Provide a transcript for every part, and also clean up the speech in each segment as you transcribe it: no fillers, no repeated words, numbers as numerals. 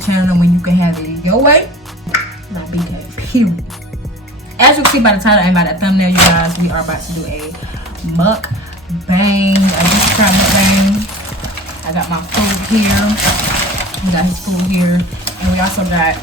channel when you can have it your way. Not BK, period. As you can see by the title and by the thumbnail, you guys, we are about to do a mukbang, a deep fry mukbang. I got my food here. We got his food here. And we also got...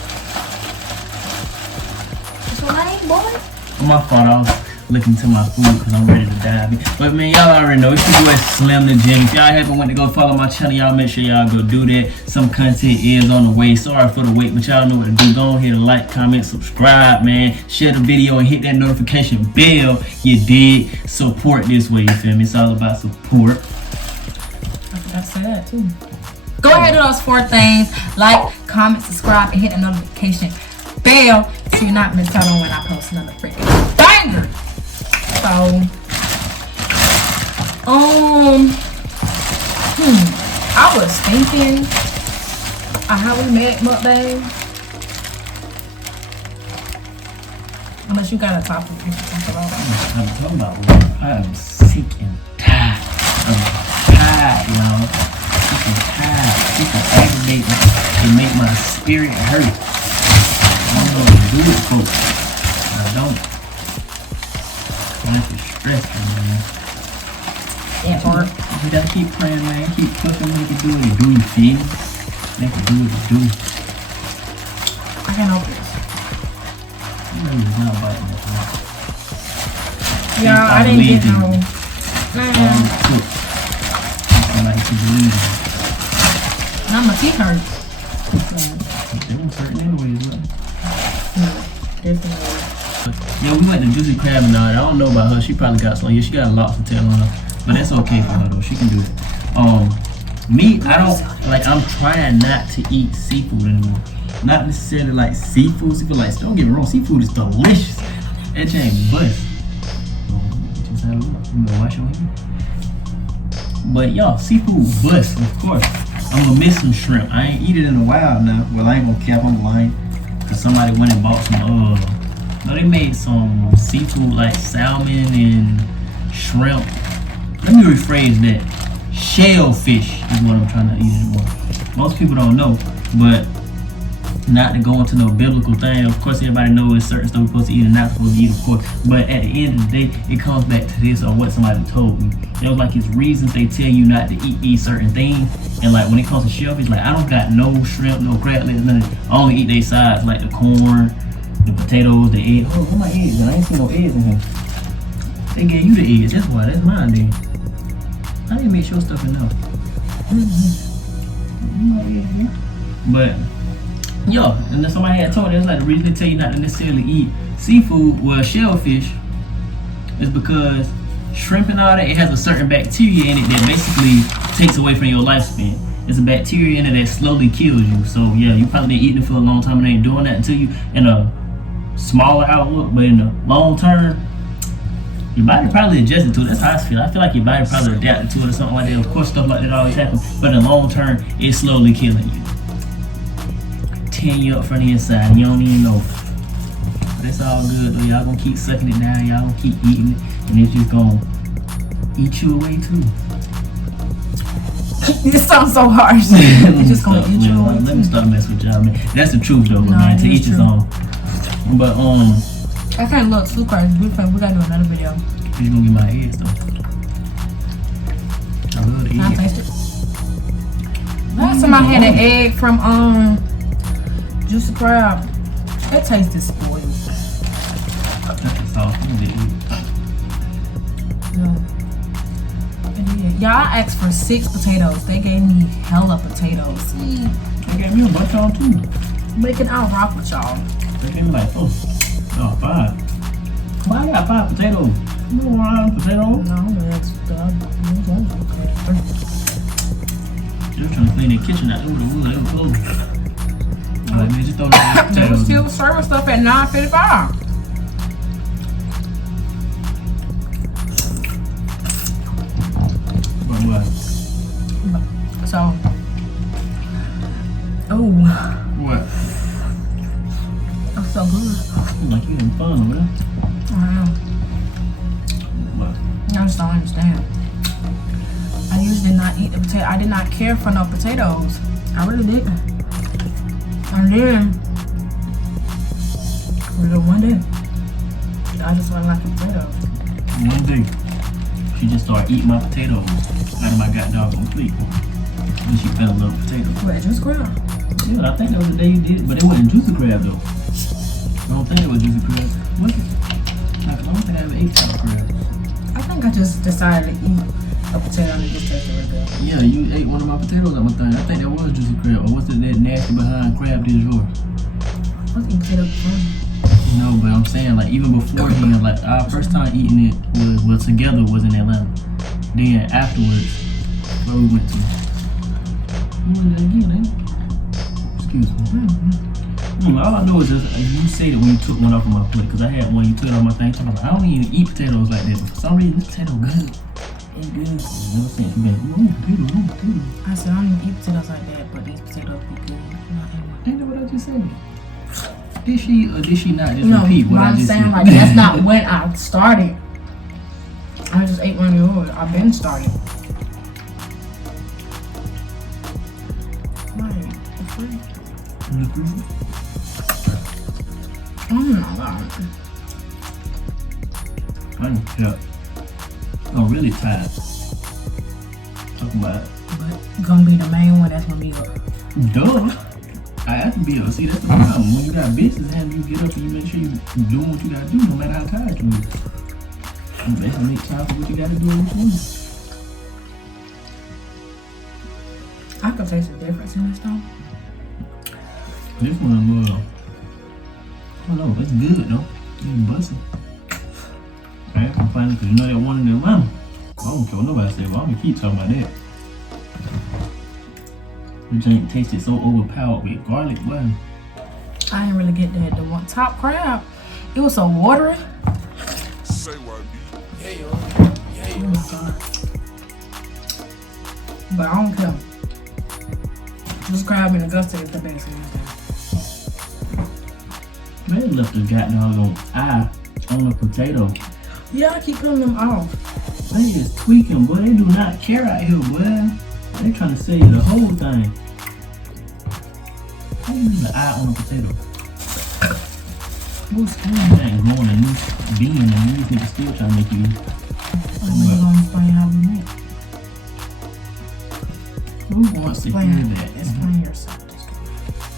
What's your name, boy? My fault, I was looking to my food because I'm ready to dive in. But man, y'all already know, it's your boy Slim the Gym. If y'all haven't went to go follow my channel, y'all make sure y'all go do that. Some content is on the way. Sorry for the wait, but y'all know what to do. Go ahead and like, comment, subscribe, man. Share the video and hit that notification bell. You did. Support this way, you feel me? It's all about support. I forgot to say that too. Go ahead and do those 4 things. Like, comment, subscribe, and hit the notification bell so you're not missing out on when I post another freaking banger. So, I was thinking how we met mukbang. Unless you got a topic you can talk about. I'm talking about I am sick and tired. I'm tired, y'all. Sick and tired. Sick and aggravating to make my spirit hurt. I don't know what to do with folks. I don't. That's stressful, man. Yeah, Mark. You gotta keep praying, man. Keep pushing, make it do what it do, you feel? Make it do what it do. I can't open this. You know you're not biting that, man. Yeah, I didn't get no. Man. Somebody keep bleeding. Now my teeth hurt. They're hurting anyways, man. Definitely. Yeah, we went to Juicy Crab and all that. I don't know about her. She probably got some. Yeah, she got lots of tail on her. But that's okay for her though. She can do it. Me, I don't like. I'm trying not to eat seafood anymore. Not necessarily like seafood. Seafood, like, don't get me wrong. Seafood is delicious. That ain't bust. Just have a look. You know, wash your hands. But y'all, seafood bust, of course. I'm gonna miss some shrimp. I ain't eat it in a while now. Well, I ain't gonna cap on lying. Cause somebody went and bought some. No, they made some seafood like salmon and shrimp. Let me rephrase that. Shellfish is what I'm trying to eat anymore. Most people don't know, but not to go into no biblical thing. Of course, everybody knows certain stuff we're supposed to eat and not supposed to eat, of course. But at the end of the day, it comes back to this or what somebody told me. It was like it's reasons they tell you not to eat certain things. And like when it comes to shellfish, like I don't got no shrimp, no crab legs, nothing. I only eat their sides, like the corn, the potatoes, the eggs. Oh, where my eggs? I ain't seen no eggs in here. They gave you the eggs. That's why. That's mine then. I didn't make sure stuff enough. But yo, and then somebody had told me, it's like the reason they tell you not to necessarily eat seafood, well, shellfish, is because shrimp and all that, it has a certain bacteria in it that basically takes away from your lifespan. There's a bacteria in it that slowly kills you. So yeah, you probably been eating it for a long time and ain't doing that until you in a smaller outlook, but in the long term, your body probably adjusted to it. That's how I feel. I feel like your body probably adapted to it or something like that. Of course, stuff like that always happens, but in the long term, it's slowly killing you. Tearing you up from the inside, and you don't even know. That's all good though. Y'all gonna keep sucking it down. Y'all gonna keep eating it, and it's just gonna eat you away too. This sounds so harsh. It's just gonna eat you away. Let me start messing with y'all, man. That's the truth though, man. To each his own. But I can't look too crazy. We gotta do another video. You gonna get my eggs though. I love the egg. Can I taste it? Last time I had an egg from Juicy Crab, it tasted spoiled. That's the sauce. Y'all, I asked for 6 potatoes. They gave me hella potatoes. They gave me a bunch of them too. Bacon, I'll rock with y'all. They gave me like 5. Why I got 5 potatoes? You don't want potatoes? No, that's good. They're trying to clean their kitchen out. They were closed. Like, man, just throw that They were potatoes. still serving stuff at $9.55. What? So, oh, What? that's so good. Like you having fun, man. I know. What? I just don't understand. I usually did not eat the potato. I did not care for no potatoes. I really didn't. And then, one day, I just wasn't liking potatoes. One day, she just started eating my potatoes out of my goddamn plate. And she fell in love with potatoes. Wait, just crab? Yeah, I think that was the day you did, but it wasn't juicy crab though. I don't think it was juicy crab. Was it? I don't think I ever ate sour crab. I think I just decided to eat a potato and it just tasted really good. Yeah, you ate one of my potatoes on my thing. I think that was juicy crab. Or was it that nasty behind crab dish yours? I was eating potatoes before. No, but I'm saying like even beforehand, like our first time eating it was together was in Atlanta. Then afterwards, where we went to. We went there again, eh? Excuse me. All I know is just you say that when you took one off of my plate, because I had one, you took it off my thing. So I was like, I don't even eat potatoes like that, but for some reason this potato good. It's good. You know what I'm saying? Potato. I said I don't even eat potatoes like that, but these potatoes be good. Ain't that what I just said? Did she or did she not just No, repeat what I I'm just saying said? like that's not when I started. I just ate one of yours. I've been started. Right, it's free. Oh my god. I'm really tired. Talking about it. But gonna be the main one that's gonna be up. Duh. I have to be able to see that's the problem. When you got business, and you get up and you make sure you doing what you gotta do, no matter how tired you is. You better make time for what you gotta do in between. I can taste the difference in this though. This one, I don't know, it's good though. It's busting. I ain't complaining because you know that one in Atlanta. I don't care what nobody say, but I'm gonna keep talking about that. The drink tasted so overpowered with garlic, boy. I didn't really get that. The one top crab, it was so watery. Say what, B. Oh my god. But I don't care. This crab in Augusta is the best one. Man, left the goddamn eye on the potato. Yeah, I keep putting them off. They just tweaking, boy. They do not care out here, boy. They trying to sell you the whole thing. How you leave the eye on a potato? What's that growing a new bean and these niggas still trying to make you? I'm gonna explain how we make. Who wants to hear that? Explain yourself.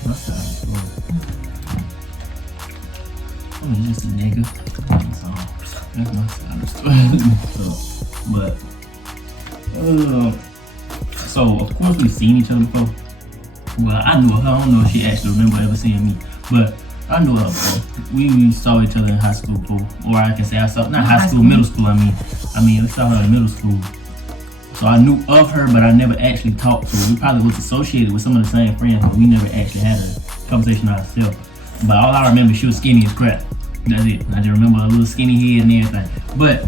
My side of the story. I'm just a nigga. That's my side of the story. So of course we've seen each other before. Well, I knew her. I don't know if she actually remember ever seeing me, but I knew her before. We saw each other in high school, or I can say I saw not high school, middle school. I mean, we saw her in middle school. So I knew of her, but I never actually talked to her. We probably was associated with some of the same friends, but we never actually had a conversation ourselves. But all I remember, she was skinny as crap. That's it. I just remember a little skinny head and everything. But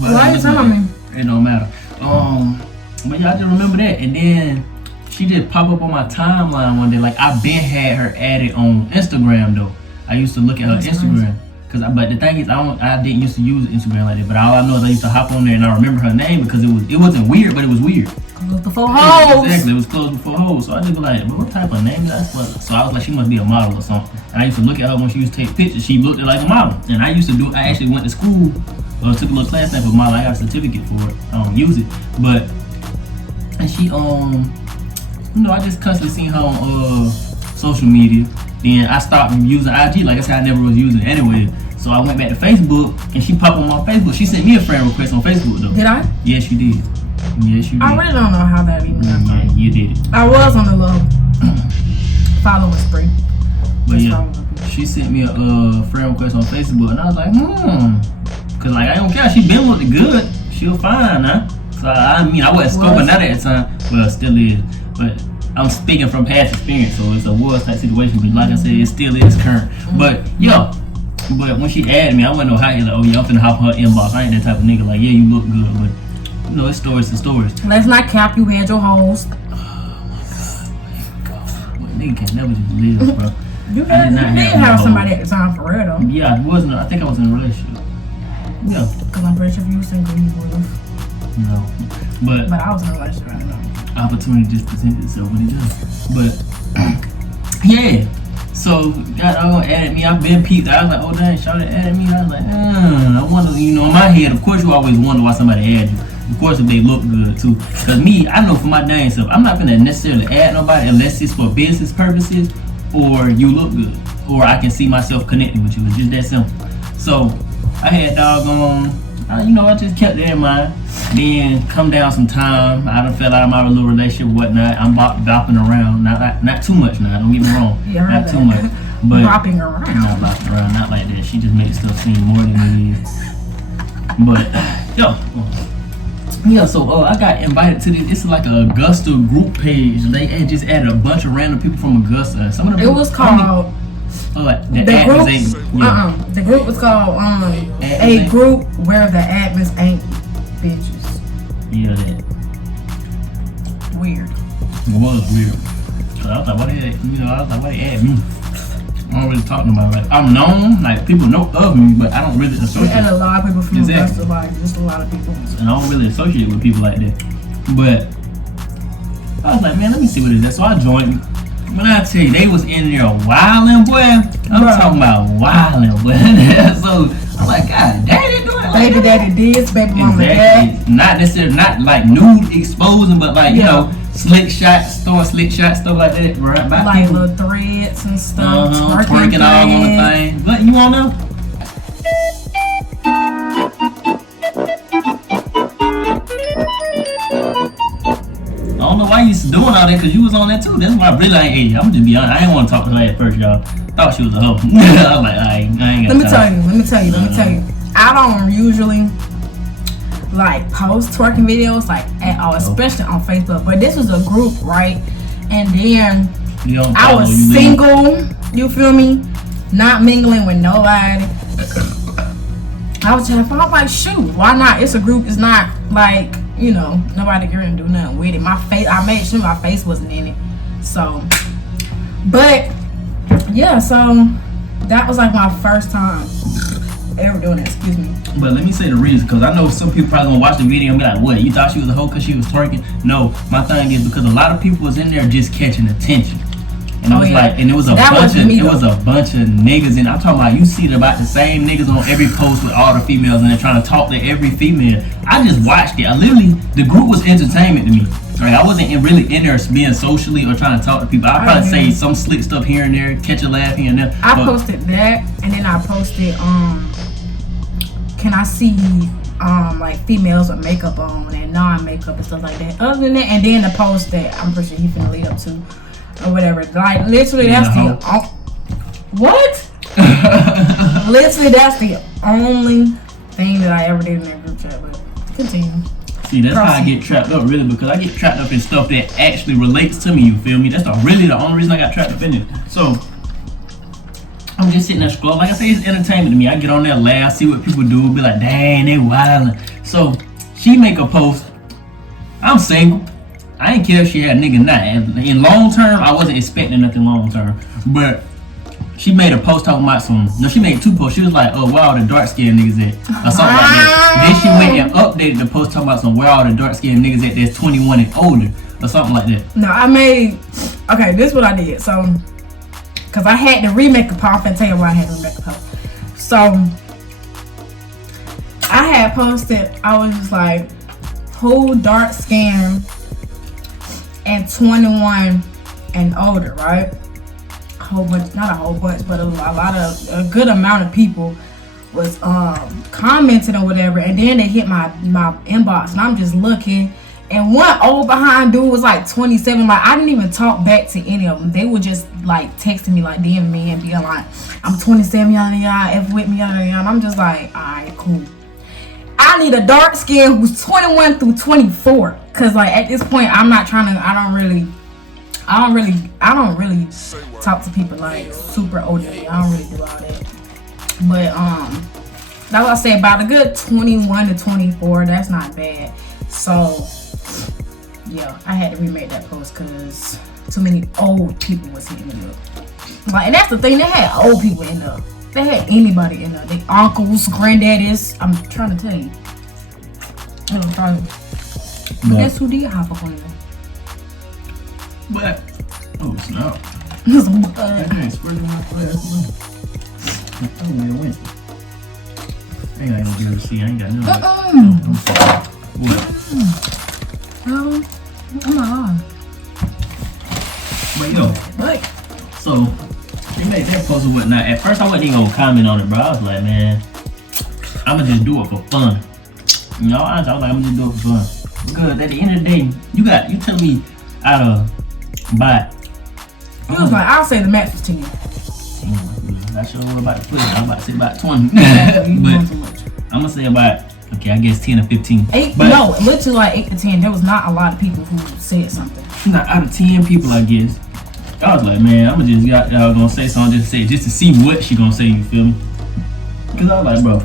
why are you telling me? It don't matter. But yeah, I just remember that, and then she just pop up on my timeline one day. Like I been had her added on Instagram though. I used to look at her Instagram. But the thing is, I didn't used to use Instagram like that. But all I know is I used to hop on there and I remember her name because it wasn't weird, but it was weird. Close before hoes. Exactly, it was closed before hoes. So I just be like, but what type of name is that? So I was like, she must be a model or something. And I used to look at her when she used to take pictures. She looked like a model. And I actually went to school, took a little class thing for model. I got a certificate for it. I don't use it, but and she I just constantly seen her on social media. Then I stopped using IG. Like I said, I never was using it anyway. So I went back to Facebook, and she popped on my Facebook. She sent me a friend request on Facebook, though. Did I? Yes, you did. Yes, you did. I really don't know how that even happened. Yeah, you did it. I was on a little following spree. But yeah, she sent me a friend request on Facebook, and I was like, Cause like I don't care. She been looking good. She was fine, huh? So I wasn't scoping that at the time. Well, still is. But I'm speaking from past experience, so it's a was type situation. But like I said, it still is current. But yeah. But when she added me, I wasn't know how you like, oh yeah, I'm finna hop her inbox. I ain't that type of nigga like, yeah, you look good, but you know, it's stories to stories. Let's not cap, you had your hoes. Oh my god. Well, nigga can never just live, bro. You did have somebody at the time for real though. Yeah, I think I was in a relationship. Yeah. Cause I'm pretty sure if you were single, you would have. No. But I was in a relationship, I don't know. Opportunity just presented itself when it does. But yeah. So, God, I'm gonna add me. I've been peeped. I was like, oh dang, Shawty added me. I was like, I wonder, in my head, of course, you always wonder why somebody add you. Of course, if they look good too. Cause me, I know for my dang self, I'm not gonna necessarily add nobody unless it's for business purposes or you look good or I can see myself connecting with you. It's just that simple. So, I had doggone, I just kept that in mind. Then come down some time, I done fell out of my little relationship, whatnot. I'm bopping around, not too much now. Don't get me wrong, not too much, but bopping around. Not bopping around, not like that. She just makes stuff seem more than it is. But so I got invited to this. This is like a Augusta group page. They had just added a bunch of random people from Augusta. Some of them. It was called. The group was called a group where the admins ain't bitches. Yeah, that. Weird. It was weird. So I was like, why they add me? I don't really talk to nobody. Like, I'm known, like people know of me, but I don't really associate. We had a lot of people from Augusta, like just a lot of people. And I don't really associate with people like that. But I was like, man, let me see what it is. So I joined. When I tell you, they was in there wildin', boy. I'm talking about wildin', boy. So I'm like, God, daddy doing it like baby daddy this, baby mama that. Not necessarily, not like nude exposing, but like, slick shots, throwing slick shots, stuff like that. Right? Like little threads and stuff. Twerking all on the thing. What, you wanna know? I don't know why you doing all that, because you was on that too. That's why I really ain't age. I'm just be honest. I didn't want to talk to her at first, y'all. Thought she was a hoe. I was like, I ain't got time. Let me tell you. I don't usually like post twerking videos like at all, especially on Facebook. But this was a group, right? And then I was single, you feel me? Not mingling with nobody. I was trying to find, like, shoot, why not? It's a group, it's not like, nobody can do nothing with it. My face, I made sure my face wasn't in it. So, but yeah, so that was like my first time ever doing it. Excuse me. But let me say the reason, because I know some people probably gonna watch the video and be like, what, you thought she was a hoe because she was twerking? No, my thing is because a lot of people was in there just catching attention. And it was it was a bunch of niggas, and I'm talking about, you see about the same niggas on every post with all the females, and they're trying to talk to every female. I just watched it. The group was entertainment to me. Right? I wasn't really in there being socially or trying to talk to people. I'd probably say some slick stuff here and there, catch a laugh here and there. I posted that, and then I posted, can I see like females with makeup on and non-makeup and stuff like that. Other than that, and then the post that I'm pretty sure he finna lead up to or whatever. Like literally, that's the what? Literally, that's the only thing that I ever did in that group chat. But continue. See, that's how I get trapped up, really, because I get trapped up in stuff that actually relates to me, you feel me? That's really the only reason I got trapped up in it. So, I'm just sitting there scrolling. Like I say, it's entertainment to me. I get on there, laugh, see what people do, be like, dang, they wildin'. So, she make a post. I'm single. I ain't care if she had a nigga or not. And in long term, I wasn't expecting nothing long term. But she made a post talking about she made two posts. She was like, oh, where all the dark skinned niggas at? Or something like that. Then she went and updated the post talking about where all the dark skinned niggas at that's 21 and older. Or something like that. No, this is what I did. So, because I had to remake a post. I'm finna tell you why I had to remake a post. So, I had posted, I was just like, who dark skinned and 21 and older, right? A whole bunch, not a whole bunch, but a good amount of people was commenting or whatever, and then they hit my inbox, and I'm just looking, and one old behind dude was like 27. Like, I didn't even talk back to any of them. They were just like texting me, like DMing me and being like, I'm 27, y'all F with me, y'all. And I'm just like, alright, cool. I need a dark skin who's 21 through 24, cause like at this point I don't really talk to people like super older. I don't really do all that. But that's what I said, about a good 21 to 24, that's not bad. So yeah, I had to remake that post because too many old people was hitting me up. Like, and that's the thing, they had old people in there. They had anybody in there. They uncles, granddaddies. I'm trying to tell you. But guess who did hop up on there? But, oh snap. ain't squirting my glass. Oh, where it went. I ain't got no good to see. I ain't got nothing. What? Oh my god. But yo, What? so they made that post and whatnot. At first, I wasn't even gonna comment on it, bro. I was like, man, I'ma just do it for fun. You know, I was like, I'ma just do it for fun. Because at the end of the day, you tell me out of about. It was like, I'll say the max was 10. I sure know about the foot. I'm about to say about 20. You But doing too much. I'm gonna say about, okay, I guess 10 or 15. 8, but no, literally like 8 to 10. There was not a lot of people who said something. Not out of 10 people, I guess. I was like, man, I'm just gonna say something just to see what she gonna say, you feel me? Cause I was like, bro,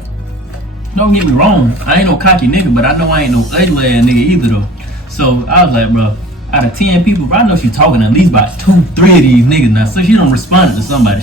don't get me wrong, I ain't no cocky nigga, but I know I ain't no ugly ass nigga either though. So I was like, bro, out of 10 people, bro, I know she talking at least about 2, 3 of these niggas now. So she don't respond to somebody.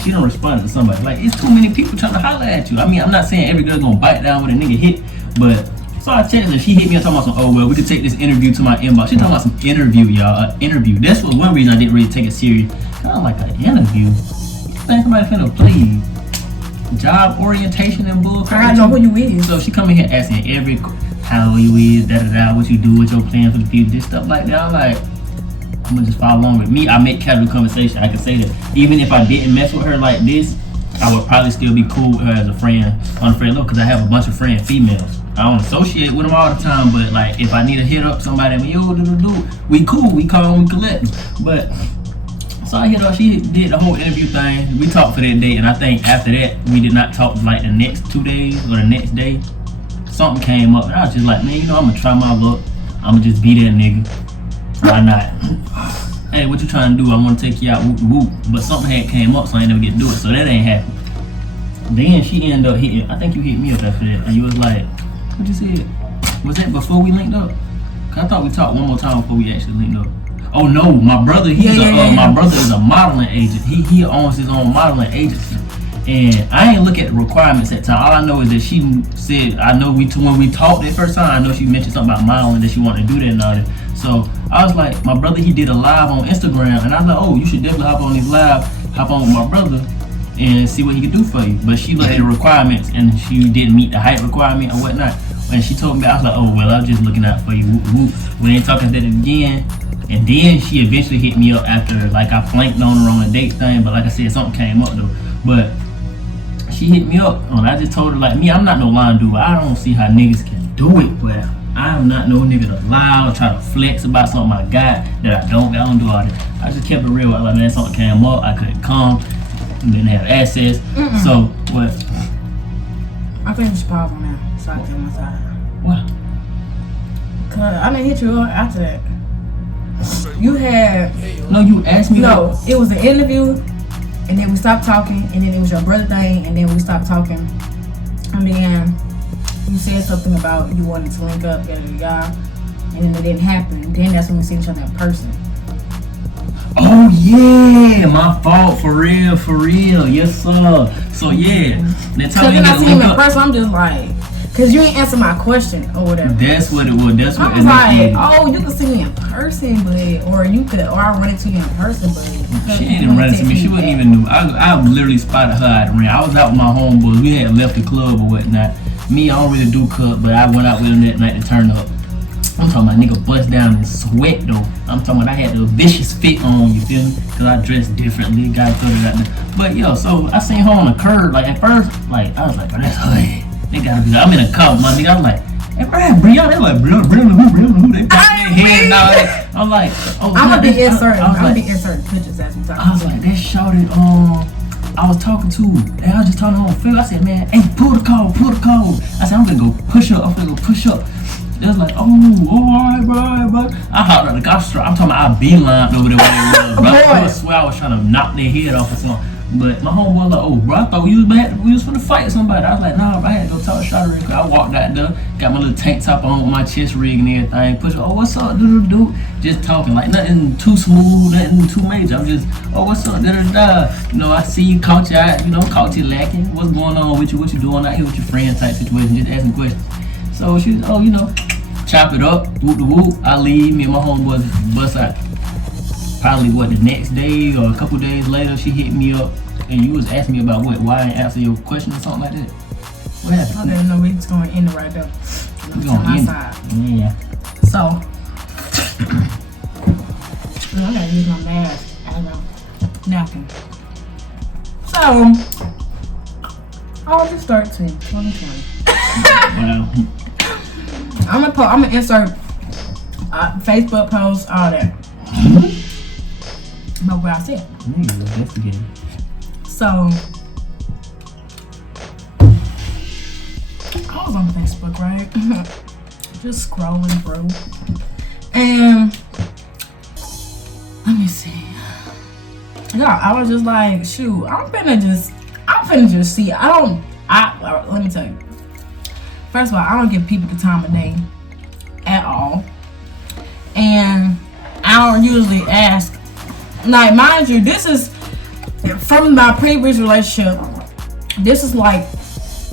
Like, it's too many people trying to holler at you. I mean, I'm not saying every girl gonna bite down with a nigga hit, but so I checked and she hit me and talking about some, oh well, we could take this interview to my inbox. She talking about some interview, y'all, an interview. That's was one reason I didn't really take it serious. I'm like, an interview? I think somebody finna play job orientation and bull. I gotta know who you is. So she come in here asking every, how you is, what you do, what your plan for the future, this stuff like that. I'm like, I'm gonna just follow along with me. I make casual conversation. I can say that even if I didn't mess with her like this, I would probably still be cool with her as a friend on a friend look, because I have a bunch of friend females. I don't associate with them all the time, but like if I need to hit up somebody, we cool, we call, we collect. But so I hit her, she did the whole interview thing. We talked for that day, and I think after that we did not talk like the next 2 days or the next day. Something came up, and I was just like, man, I'm gonna try my luck. I'm gonna just be that nigga. Why not? Hey, what you trying to do? I want to take you out, whoop whoop. But something had came up, so I ain't never get to do it. So that ain't happened. Then she ended up hitting. I think you hit me up after that, and you was like, "What you said? Was that before we linked up? Cause I thought we talked one more time before we actually linked up." Oh no, my brother. My brother is a modeling agent. He owns his own modeling agency. And I ain't look at the requirements at the time. All I know is that she said, I know when we talked that first time, I know she mentioned something about modeling, that she wanted to do that and all that. So I was like, my brother, he did a live on Instagram, and I was like, oh, you should definitely hop on these live, hop on with my brother and see what he could do for you. But she looked at the requirements and she didn't meet the height requirement or whatnot. And she told me, I was like, oh, well, I was just looking out for you. Whoop, whoop. We ain't talking about that again. And then she eventually hit me up after, like, I flanked on her on a date thing, but like I said, something came up though. But she hit me up, and I just told her, like, me, I'm not no lying dude. I don't see how niggas can do it, but I am not no nigga to lie or try to flex about something I got that I don't do all that. I just kept it real. I like, man, something came up, I couldn't come, didn't have access. So, what? I think we should pause on that, so I can get my side. What? Cause I didn't hit you up after that. You had... No, you asked me. No, it was an interview, and then we stopped talking, and then it was your brother thing, and then we stopped talking. And then you said something about you wanted to link up, and then it didn't happen. Then that's when we seen each other in person. Oh yeah, my fault, for real, yes sir. So yeah, that time Cause then I seen him in person, I'm just like, cause you ain't answer my question or whatever. That's what it was. That's what I was like, oh, you could see me in person, or I run into you in person, but she ain't even running to me. She wasn't even new. I literally spotted her at the ring. I was out with my homeboys. We had left the club or whatnot. Me, I don't really do club, but I went out with them that night to turn up. I'm talking about nigga bust down and sweat though. I'm talking about I had the vicious fit on, you feel me? Cause I dressed differently, got through it out there. But yo, so I seen her on the curb, like at first, like I was like, bro, that's her. They gotta be. I'm in a car, my nigga. I'm like, hey, bro, that's Brianna. They're like, Brianna. They pop their hand and all that. I'm like, oh, I'm gonna be inserting. I'm gonna be inserting pictures as we talk. I was like, that shouted, I was talking to her, and I was just talking to her on Phil. I said, man, hey, pull the call. I said, I'm gonna go push up. They was like, oh, alright, bro. I hopped out the car. I'm talking about I beelined over there where they was, bro. I swear I was trying to knock their head off or something. But my homeboy was like, oh, bro, I thought we was finna fight somebody. I was like, nah, bro, I had to go talk to Shawty real quick. I walked out there, got my little tank top on with my chest rig and everything. Push, oh, what's up, dude? Just talking, like nothing too smooth, nothing too major. I'm just, oh, what's up, You know, I see you, caught you out, caught you lacking. What's going on with you? What you doing out here with your friend type situation? Just asking questions. So she was, oh, chop it up, whoop the whoop. I leave, me and my homeboys bust out. probably what, the next day or a couple days later, she hit me up and you was asking me about what, why I didn't answer your question or something like that. What happened? I didn't know we was going to end it right there. We gonna end it. Yeah. So, I gotta use my mask as a napkin. So, August 13th, 2020. Wow. I'm gonna insert Facebook posts, all that. But what I said. So, I was on Facebook, right? Just scrolling through. And, let me see. Yeah, I was just like, shoot, I'm finna just see. Let me tell you. First of all, I don't give people the time of day at all. And I don't usually ask. Like, mind you, this is from my previous relationship. This is like,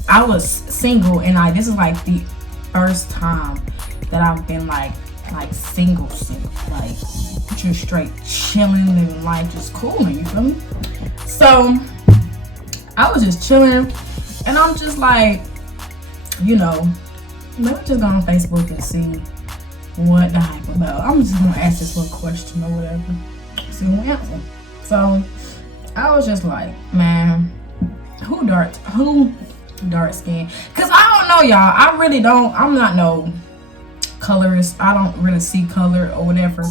I was single, and this is like the first time that I've been like single, like just straight chilling, living life, just cooling, you feel me? So I was just chilling, and I'm just like, you know, let me just go on Facebook and see what the hype about. I'm just gonna ask this little question or whatever, see who answer. So I was just like, man, who dark skin? Cause I don't know, y'all. I'm not no colorist. I don't really see color or whatever.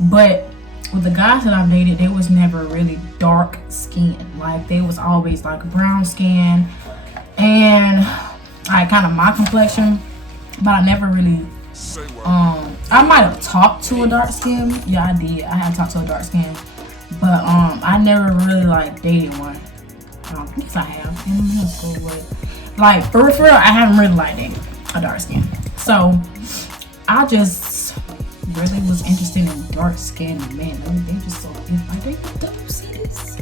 But with the guys that I've dated, they was never really dark skin. Like, they was always like brown skin and kind of my complexion. But I never really I might have talked to a dark skin. Yeah, I did. I had talked to a dark skin. But I never really like dated one. Yes, I have in middle school, but like for real, I haven't really like dated a dark skin. So I just really was interested in dark skinned men. They just so like, don't you see this?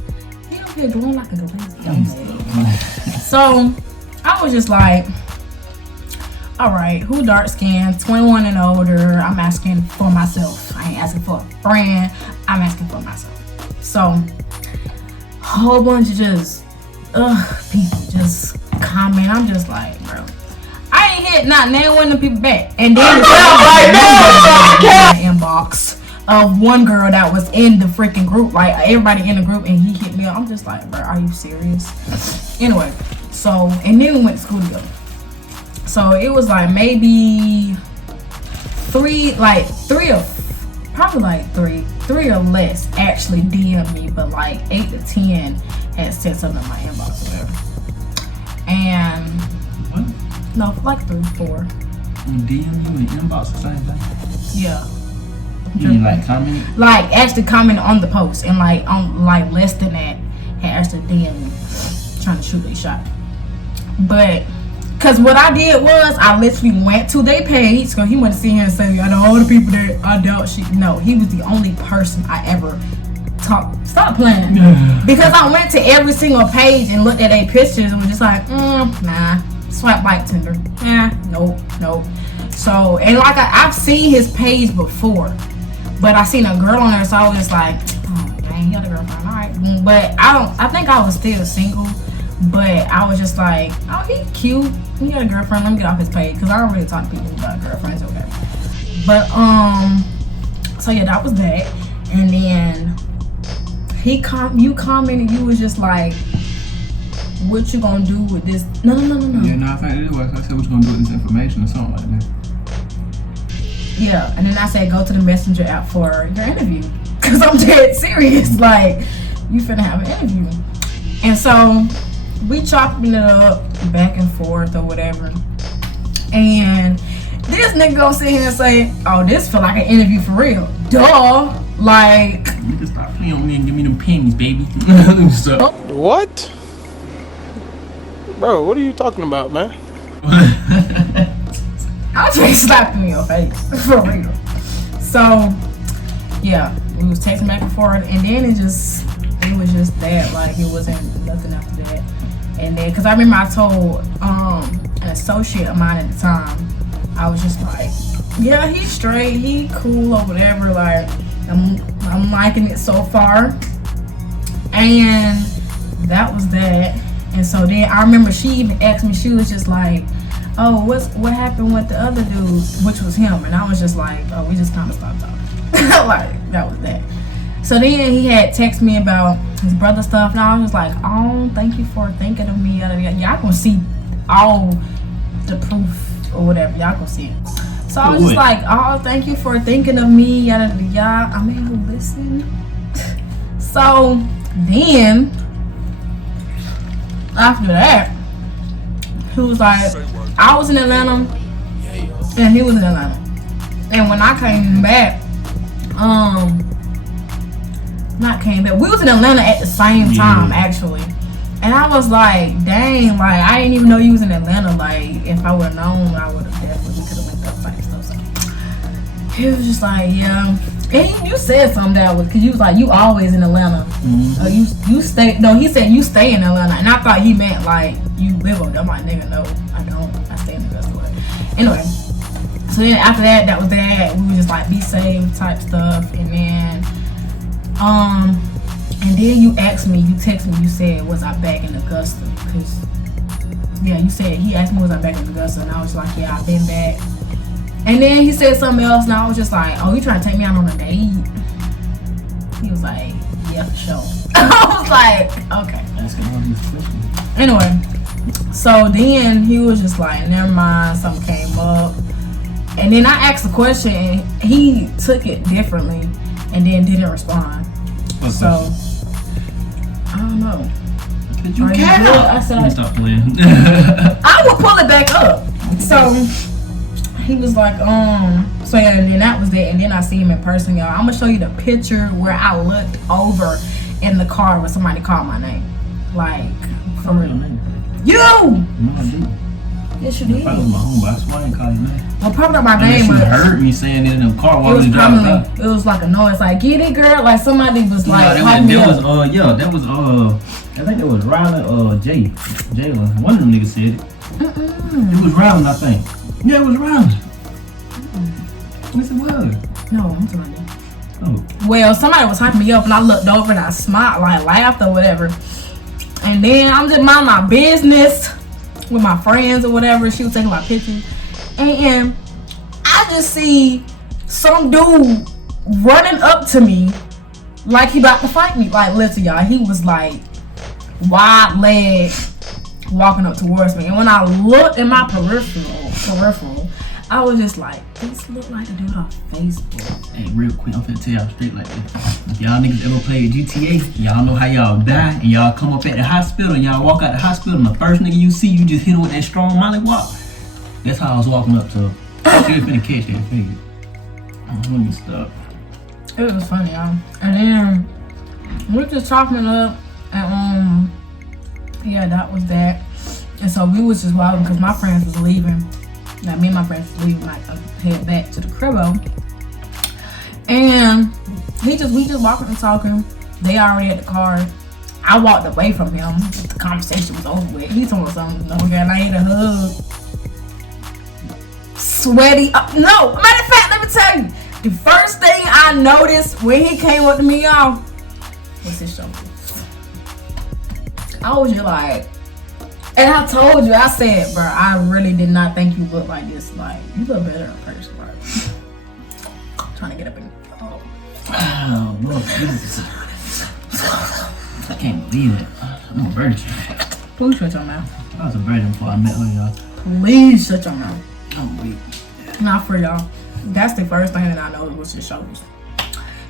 They up here doing like a crazy young man. So I was just like, all right, who dark skinned, 21 and older? I'm asking for myself. I ain't asking for a friend. I'm asking for myself. So whole bunch of just people just comment. I'm just like, bro, I ain't hit not name one of the people back. And then inbox of one girl that was in the freaking group, like everybody in the group, and he hit me up. I'm just like, bro, are you serious? Anyway, so and then we went to school together. So it was like maybe three or less actually DM me, but like 8 to 10 had sent something in my inbox or whatever. And what? No, like 3, 4. DM you in inbox the same thing? Yeah. You mean like comment? Like actually comment on the post, and like on like less than that had actually DM me trying to shoot a shot. But cause what I did was I literally went to their page. Cause he went to see her and say, I know all the people that I doubt he was the only person I ever talked. Stop playing. Because I went to every single page and looked at their pictures and was just like, nah. Swipe like Tinder. Nope. So, and like I've seen his page before, but I seen a girl on there, so I was just like, oh dang, he got a girlfriend, alright. But I think I was still single. But I was just like, oh, he cute. He got a girlfriend. Let me get off his page, because I don't really talk to people about girlfriends or whatever. But so yeah, that was that. And then you commented. You was just like, what you gonna do with this? No. Yeah, no, I think it was. I said, what you gonna do with this information or something like that. Yeah, and then I said, go to the messenger app for your interview, because I'm dead serious. Like, you finna have an interview. And so we chopping it up back and forth or whatever, and this nigga gonna sit here and say, oh, this feel like an interview for real. Duh. Like, nigga, stop playing on me and give me them pennies, baby. What? Bro, what are you talking about, man? I'll just slap you in your face for real. So yeah, we was texting back and forth, and then it was just that. Like, it wasn't nothing after that. And then, cause I remember I told an associate of mine at the time, I was just like, yeah, he's straight, he cool or whatever. Like, I'm liking it so far. And that was that. And so then I remember she even asked me, she was just like, oh, what happened with the other dude, which was him. And I was just like, oh, we just kind of stopped talking. Like, that was that. So then he had texted me about his brother stuff, and I was just like, oh, thank you for thinking of me. Y'all gonna see all the proof or whatever. Y'all gonna see it. So I was just like, oh, thank you for thinking of me. Yada yada yada. I mean, who listened? So then after that, he was like, I was in Atlanta and he was in Atlanta. And when I came back, we was in Atlanta at the same time actually. And I was like, dang, like I didn't even know you was in Atlanta. Like if I would have known, I would have definitely could have went that type stuff. So he was just like, yeah. And you said something that was, cause you was like, you always in Atlanta. You stay. No, he said you stay in Atlanta, and I thought he meant like you live over there. I'm like, nigga, no, I don't. I stay in Augusta. Anyway, so then after that was that. We were just like be safe type stuff, and then you asked me, you texted me, you said, was I back in Augusta? Cause yeah, you said he asked me was I back in Augusta, and I was like, yeah, I've been back. And then he said something else, and I was just like, oh, you trying to take me out on a date? He was like, yeah, for sure. I was like, okay. Anyway, so then he was just like, never mind, something came up. And then I asked a question, and he took it differently, and then didn't respond. So, I don't know. You can't. I said, stop playing. I will pull it back up. So he was like, so yeah, and then that was it. And then I see him in person, y'all. I'm gonna show you the picture where I looked over in the car when somebody called my name. Like, for real. You! No, I didn't. Yes, you did. Probably was my home, but I swear I didn't call your name. Well, probably not my name, but but you heard me saying it in the car it while was we were driving. it was like a noise, like, get it, girl. Like somebody was like, I think it was Jalen. One of them niggas said it. It was Rylan, I think. Yeah, it was Rylan. Yes, it was. No, I'm talking about Oh. Well, somebody was hyping me up, and I looked over and I smiled, like laughed or whatever. And then I'm just minding my business with my friends or whatever. She was taking my pictures, and I just see some dude running up to me like he about to fight me. Like, listen, y'all, he was like wide leg walking up towards me. And when I looked in my peripheral, I was just like, this look like a dude off Facebook. Hey, real quick, I'm finna tell y'all straight like this. If y'all niggas ever played GTA, y'all know how y'all die and y'all come up at the hospital and y'all walk out the hospital and the first nigga you see, you just hit him with that strong molly walk. That's how I was walking up to. She was finna catch that figure. Let me stop. It was funny, y'all. And then we were just chopping it up, and yeah, that was that. And so we was just walking because my friends was leaving. Like me and my friends was leaving, like head back to the cribbo. And we just walking and talking. They already at the car. I walked away from him. The conversation was over with. He told me something. No, girl, I need a hug. Sweaty. No, matter of fact, let me tell you. The first thing I noticed when he came up to me, y'all, was his shoulders. I was just like, and I told you, I said, bro, I really did not think you looked like this. Like, you look better in person, right? Trying to get up in. Oh, look, I can't believe it. I'm a virgin. Please shut your mouth. I was a virgin before I met her, y'all. Please shut your mouth. I'm weak. Not for y'all. That's the first thing that I noticed was his shoulders.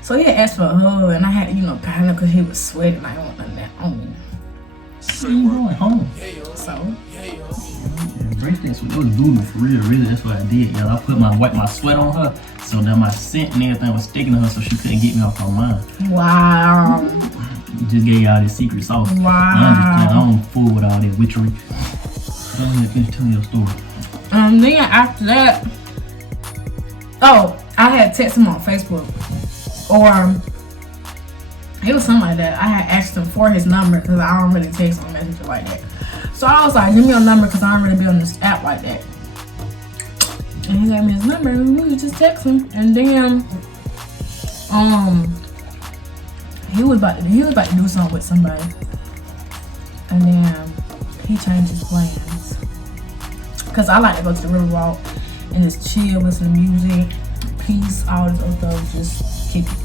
So he had asked for a hug, and I had to, pat him because he was sweating. I don't want that on me. Where you going home? So. Breakdance, it was voodoo for real, really. That's what I did, y'all. I wiped my sweat on her, so that my scent and everything was sticking to her, so she couldn't get me off her mind. Wow. Just gave y'all this secret sauce. Wow. I don't fool with all that witchery. Go ahead, finish telling your story. Then after that, I had texted him on Facebook, or it was something like that. I had asked him for his number because I don't really text on Messenger like that. So I was like, give me your number because I don't really be on this app like that. And he gave me his number and we was just texting. And then he was about to do something with somebody, and then he changed his plans. Cause I like to go to the Riverwalk and just chill, listen to music, peace, all this other stuff, just kick it.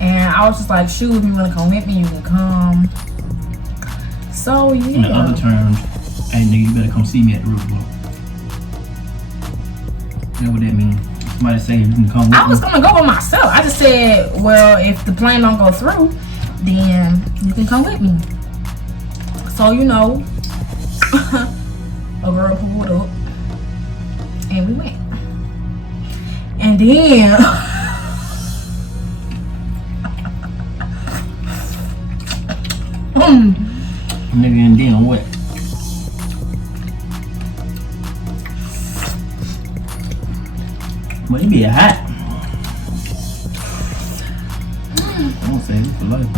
And I was just like, shoot, if you wanna come with me, you can come. So yeah. In other terms, hey nigga, you better come see me at the Riverwalk. You know what that means? Somebody saying you can come with me. I was gonna go with myself. I just said, well, if the plane don't go through, then you can come with me. So you know, a girl pulled up, and we went. And then Nigga, and then what? Well, it be a hot. I'm gonna say this for life.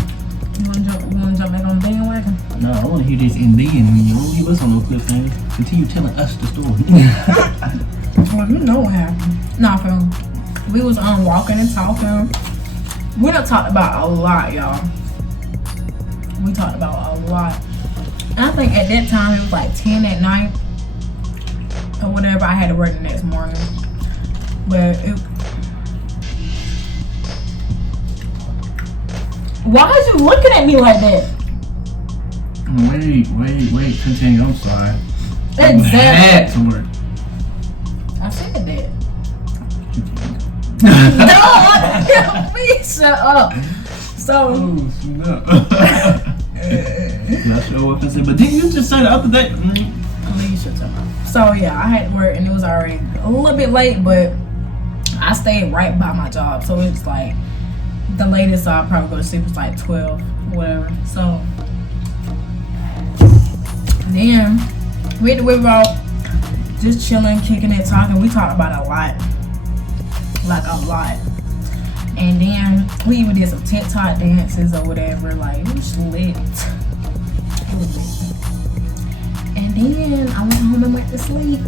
You wanna jump back on the bandwagon? No, I wanna hear this and then you don't leave us on no cliffhanger. Continue telling us the story. Well, you know what happened. Nah, fam. We was walking and talking. We done talked about a lot, y'all. We talked about a lot. And I think at that time it was like 10 at night or whatever. I had to work the next morning. But it... Why is you looking at me like that? Wait, continue. I'm sorry. Exactly. I had to work. I said that. No, please shut up. So, Not sure what to say, but didn't you just say the other day? please shut up. So yeah, I had to work and it was already a little bit late, but I stayed right by my job. So it's like the latest I'll probably go to sleep was like 12, whatever. So then we had the Riverwalk, just chilling, kicking it, talking. We talked about a lot. Like a lot. And then we even did some TikTok dances or whatever. Like, it was lit. It was lit. And then I went home and went to sleep.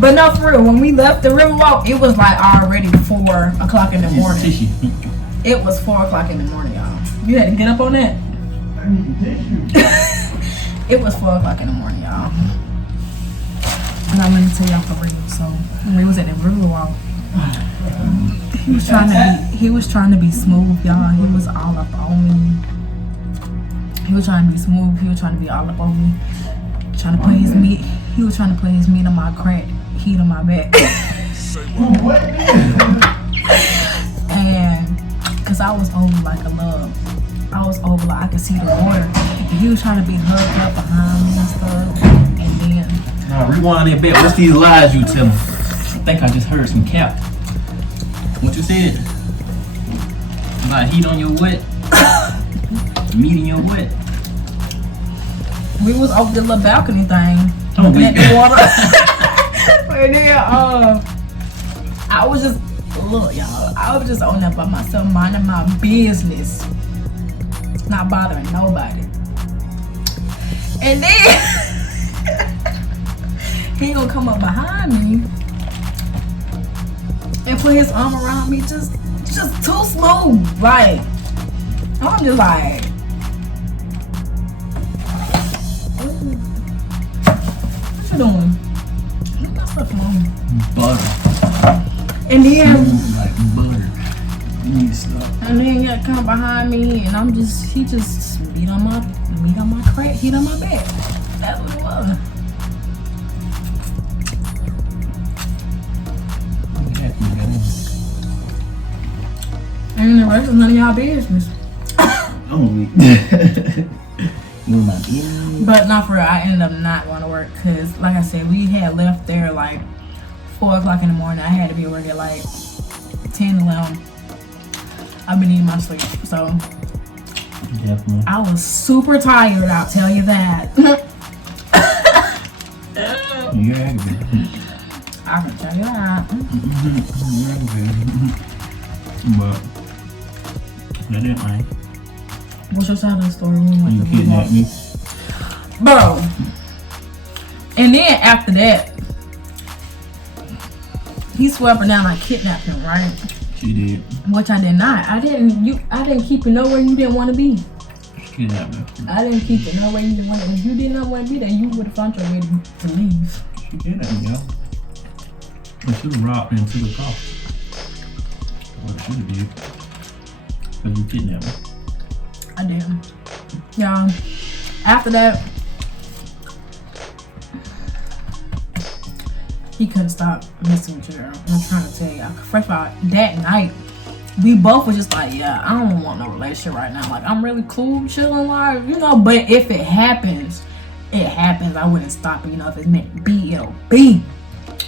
But no, for real, when we left the Riverwalk, it was like already 4 o'clock in the morning. It was 4 o'clock in the morning, y'all. You had to get up on that? It was 4 o'clock in the morning, y'all. And I'm gonna tell y'all for real. So when we was at the Riverwalk, he was trying to be smooth, y'all. He was all up on me. He was trying to be smooth. He was trying to be all up on me. Trying to put his meat. He was trying to put his meat on my crack, heat on my back. And cause I was over like a love. I was over like I could see the water. And he was trying to be hugged up behind me and stuff. And then Now rewind that back. What's these lies you telling? I think I just heard some cap. What you said? About heat on your wet? Meat in your wet? we was over the little balcony thing. Oh, Looking at the water. And then I was just, look y'all, I was just on there by myself, minding my business. Not bothering nobody. And then he gonna come up behind me and put his arm around me just too smooth. Like, I'm just like, what you doing? Leave my stuff alone. Butter. And then Like butter. You need to stop. And then he come behind me, and he just beat on my crack, heat on my back. That's what it was. And the rest is none of y'all business. Oh, no, my business. But not for real, I ended up not going to work because, like I said, we had left there like 4 o'clock in the morning. I had to be at work at like 10, 11. I've been eating my sleep, so Definitely. I was super tired, I'll tell you that. You're aggravated. I can tell you that. You're aggravated. But that ain't right. What's your side of the story? You kidnapped me. Bro. And then after that, He swore up and down I kidnapped him, right? She did. Which I did not. I didn't keep you nowhere you didn't want to be. She kidnapped me. I didn't keep it nowhere you didn't want to. If you did not want to be there, you would have found your way to leave. She kidnapped me, yo. And she was robbed into the car. What she did. Because you kidnapped me. I did. Yeah. After that, he couldn't stop messing with you, girl. I'm trying to tell you. First of all, that night, we both were just like, yeah, I don't want no relationship right now. Like, I'm really cool, chilling, like, you know. But if it happens, it happens. I wouldn't stop it. You know, if it's meant to be, it'll be.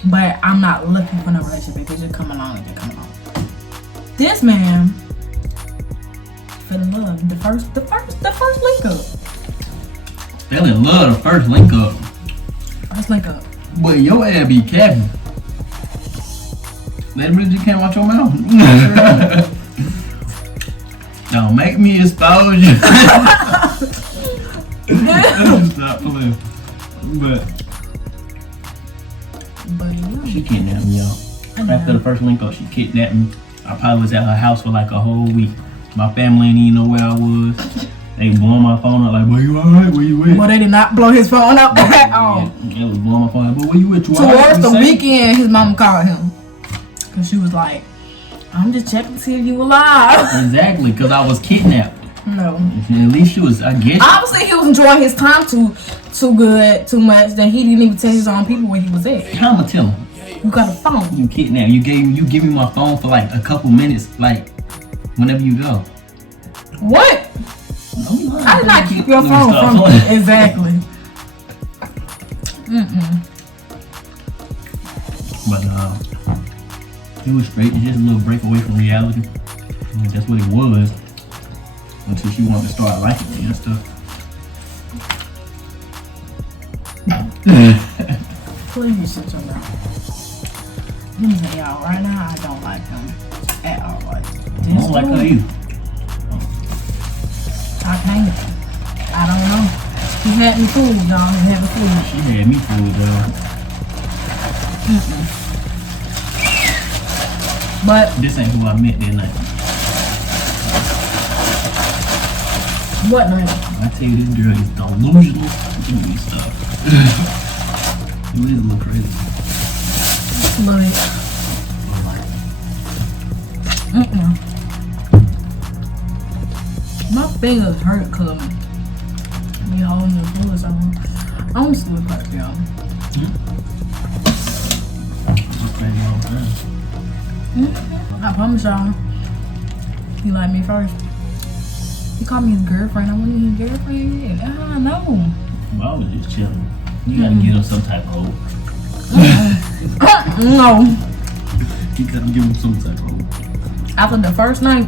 But I'm not looking for no relationship. If it's just come along, it just come along. This man fell in love. The first link up. Fell in love the first link up. First link up. But your ass be capping. That really just came out your mouth. Don't make me expose you. Stop playing. But yeah. she kidnapped me, y'all. After the first link up, she kidnapped me. I probably was at her house for like a whole week. My family didn't even know where I was. They blowing my phone up like, boy, you alright? Where you at? Well, they did not blow his phone up at all. It was blowing my phone up. But where you at? Towards the weekend, his mom called him. Because she was like, I'm just checking to see if you alive. Exactly, because I was kidnapped. No. At least she was, I guess. Obviously, he was enjoying his time too good, too much, that he didn't even tell his own people where he was at. How I'ma tell him? You got a phone. You kidnapped. You give me my phone for like a couple minutes, like whenever you go. What? No, I did not keep your phone from you. Exactly. But it was straight. It's just a little break away from reality. And that's what it was. Until she wanted to start liking me and stuff. Please shut your mouth. Let me tell y'all right now, I don't like him at all. Like, I don't like her either. I can't. I don't know. He had me fooled, y'all. He had me fooled. She had me fooled, though. But This ain't who I met that night. what night? I tell you, this girl is delusional and stuff. It is a little crazy. But my fingers hurt because me holding the fluids on. I'm still hurt, y'all. I promise y'all, he liked me first. He called me his girlfriend. I wasn't his girlfriend yet. I know. Well, I was just chilling. You gotta give him some type of hope. No. You gotta give him some type of hope. After the first night,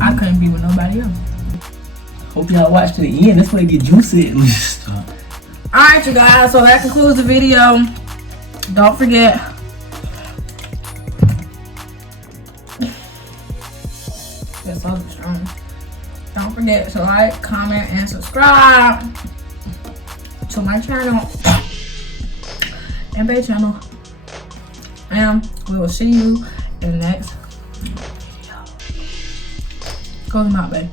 I couldn't be with nobody else. Hope y'all watch to the end. That's why it get juicy. Alright, you guys. So that concludes the video. Don't forget. That's so strong. Don't forget to like, comment, and subscribe to my channel and Bay channel. And we will see you in the next video. Close them out, babe.